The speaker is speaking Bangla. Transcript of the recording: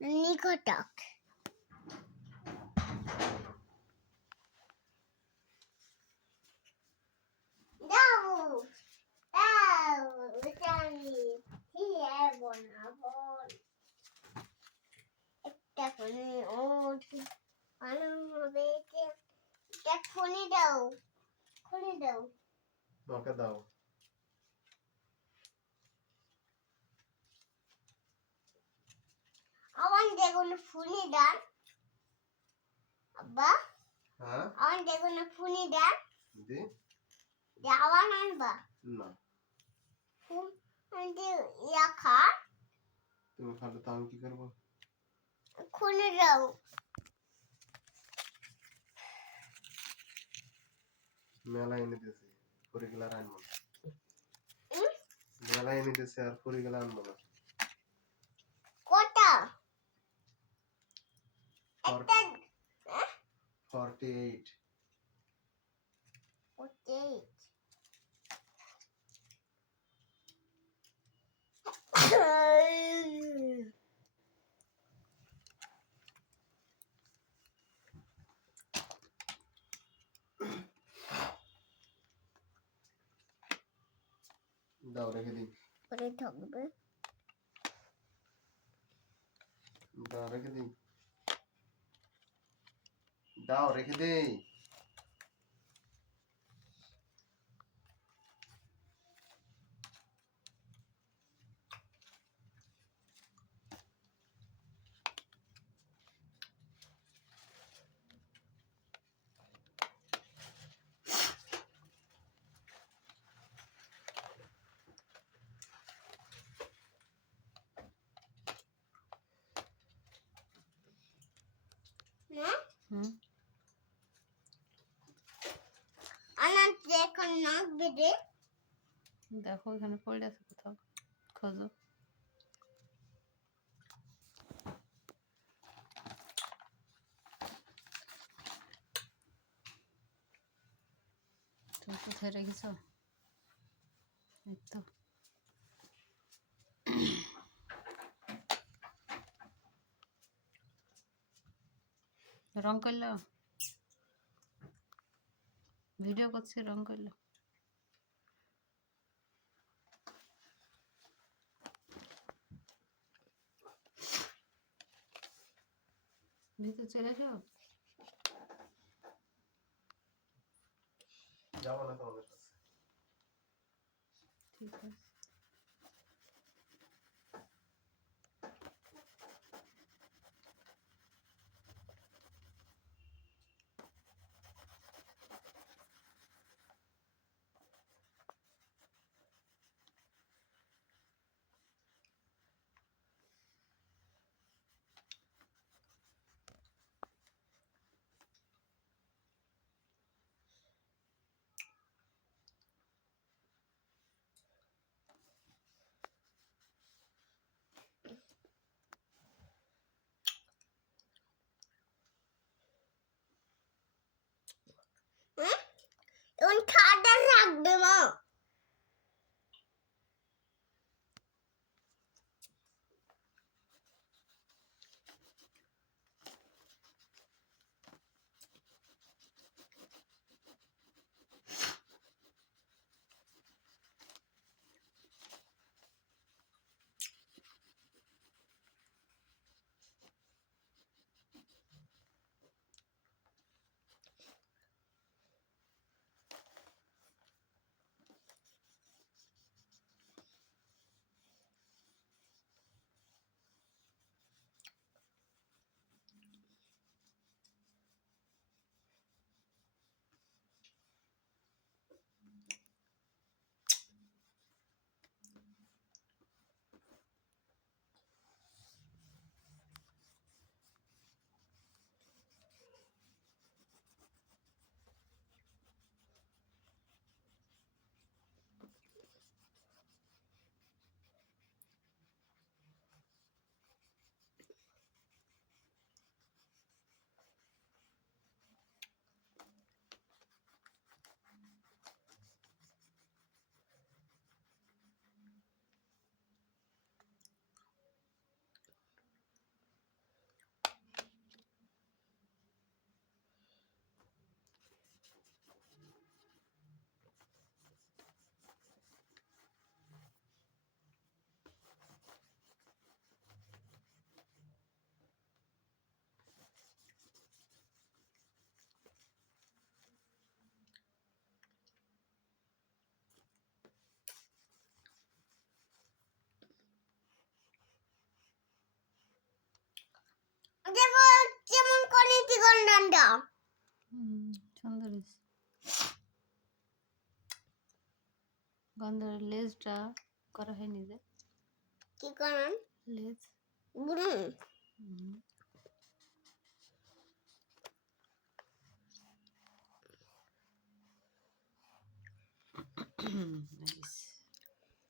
নিকটক একটা খুনি দাও আমাকে দাও। আমার যেগুলো ফুনি দেন আব্বা হ্যাঁ আমার যেগুলো ফুনি দেন দি যাওয়া আনবা না, ইয়া খা তুমি খাবে তো আমি কি করবো? খুনি দাও মেলা এনে দিয়েছে, পরে গেলে আর আনবো না। মেলা এনে দিয়েছে আর পরে গেলে আনবো না। কটা 48 ওকে দাও রেখে দিই, পরে থাকবে দাও রেখে দিই, দাও রেখে দিই। না হুম আনার এখন নাক বেঁধে দেখো এখানে পড়ে আছে কোথাও, খোঁজো। তুমি কোথায় রেখেছো? এই তো রং করলো, ভিডিও করছি, রং করলো। ভিতরে চলে এসো। যাবো না তোমাদের কাছে। ঠিক আছে। সুন্দর হয়েছে। গন্ধের লেজটা করা হয়নি যে, কি করেন লেজ। বুড়ুন হুম, এই